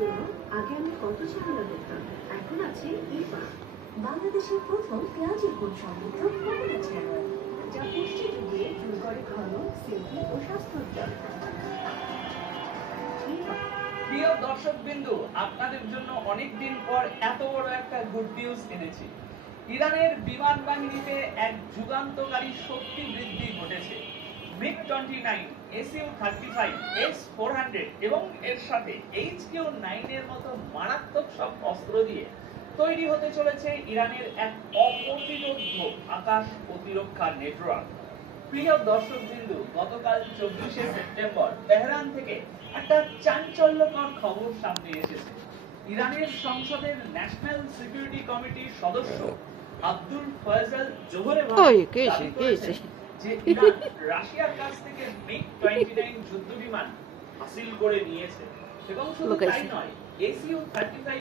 জন্য আগে আমি কত ঝামেলা দেখতাম, এখন আছে ইরফা, বাংলাদেশের প্রথম পেঁয়াজের গুণ সমৃদ্ধ কোকোনাট হেয়ার অয়েল, যা পুষ্টি যুগিয়ে চুল করে ঘন, সিল্কি ও স্বাস্থ্যোজ্জ্বল। প্রিয় দর্শক বিন্দু, আপনাদের জন্য অনেকদিন পর এত বড় একটা গুড নিউজ এনেছি। ইরানের বিমান বাহিনীতে এক যুগান্তকারী শক্তি বৃদ্ধি ঘটেছে। MiG-29, Su-35, S-400 এবং এর সাথে HQ-9 এর মতো মারাত্মক সব অস্ত্র দিয়ে তৈরি হতে চলেছে ইরানের এক অপ্রতিরোধ্য আকাশ প্রতিরক্ষা নেটওয়ার্ক। প্রিয় দর্শক বিন্দু, গতকাল 24শে সেপ্টেম্বর তেহরান থেকে একটা চাঞ্চল্যকর খবর সামনে এসেছে। ইরানের সংসদের ন্যাশনাল সিকিউরিটি কমিটির সদস্য আব্দুল ফয়সাল জোহরেভান দাবি করেছেন যে ইরান রাশিয়ার কাছ থেকে MiG-29 যুদ্ধবিমান হাসিল করে নিয়েছে এবং শুধু তাই নয়, Su-35